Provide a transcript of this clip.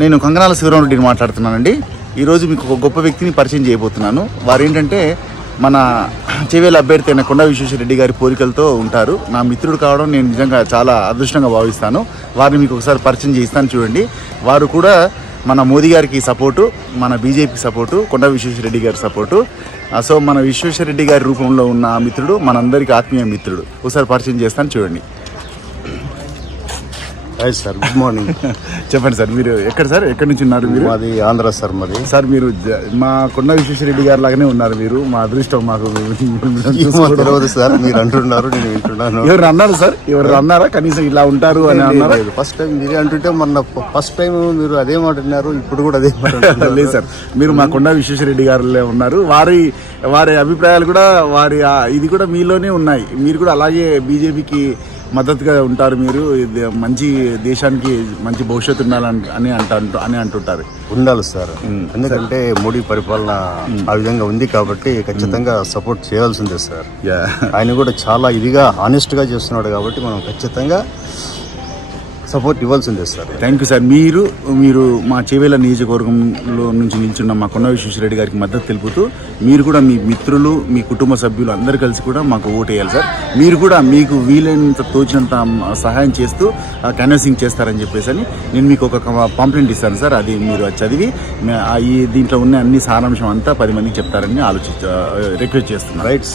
నేను కంగనాల శివరామరెడ్డిని మాట్లాడుతున్నానండి. ఈరోజు మీకు ఒక గొప్ప వ్యక్తిని పరిచయం చేయబోతున్నాను. వారు ఏంటంటే మన చేవేల అభ్యర్థి అయిన కొండా విశ్వేశ్వరరెడ్డి గారి పోలికలతో ఉంటారు. నా మిత్రుడు కావడం నేను నిజంగా చాలా అదృష్టంగా భావిస్తాను. వారిని మీకు ఒకసారి పరిచయం చేయిస్తాను, చూడండి. వారు కూడా మన మోదీ గారికి సపోర్టు, మన బీజేపీకి సపోర్టు, కొండా విశ్వేశ్వరరెడ్డి గారి సపోర్టు. సో మన విశ్వేశ్వరరెడ్డి గారి రూపంలో ఉన్న మిత్రుడు, మనందరికీ ఆత్మీయ మిత్రుడు. ఒకసారి పరిచయం చేస్తాను, చూడండి. Hi sir, good morning. చెప్పండి సార్, మీరు ఎక్కడ సార్, ఎక్కడి నుంచి ఉన్నారు మీరు? మాది ఆంధ్ర సార్. మాది సార్ మీరు మా కొండా విశ్వేశ్వరరెడ్డి గారి లాగానే ఉన్నారు మీరు. మా అదృష్టం మాకు తెలియదు సార్, మీరు అంటున్నారు, నేను వింటున్నాను. ఎవరు అన్నారు సార్, ఎవరు అన్నారా కనీసం ఇలా ఉంటారు అని అన్నారు? ఫస్ట్ టైం మీరే అంటుంటే మొన్న ఫస్ట్ టైం మీరు అదే మాట అన్నారు, ఇప్పుడు కూడా అదే మాట. లేదు సార్, మీరు మా కొండా విశ్వేశ్వరరెడ్డి గారిలో ఉన్నారు. వారి అభిప్రాయాలు కూడా ఇది కూడా మీలోనే ఉన్నాయి. మీరు కూడా అలాగే బీజేపీకి మద్దతుగా ఉంటారు. మీరు మంచి దేశానికి మంచి భవిష్యత్తు ఉండాలని అంటుంటారు. ఉండాలి సార్, ఎందుకంటే మోడీ పరిపాలన ఆ విధంగా ఉంది కాబట్టి ఖచ్చితంగా సపోర్ట్ చేయాల్సిందే సార్. ఆయన కూడా చాలా ఇదిగా హానెస్ట్ గా చేస్తున్నాడు కాబట్టి మనం ఖచ్చితంగా సపోర్ట్ ఇవ్వాల్సిందే సార్. Thank you sir. మీరు మా చేవేల నియోజకవర్గంలో నుంచి నిల్చున్న మా కొండా విశ్వేశ్వరరెడ్డి గారికి మద్దతు తెలుపుతూ మీరు కూడా మీ మిత్రులు, మీ కుటుంబ సభ్యులు అందరు కలిసి కూడా మాకు ఓటు వేయాలి సార్. మీరు కూడా మీకు వీలైనంత తోచినంత సహాయం చేస్తూ క్యాన్వాసింగ్ చేస్తారని చెప్పేసి అని నేను మీకు ఒక పాంప్లెంట్ ఇస్తాను సార్. అది మీరు చదివి దీంట్లో ఉన్న అన్ని సారాంశం అంతా 10 మందికి చెప్తారని రిక్వెస్ట్ చేస్తున్నాను. రైట్.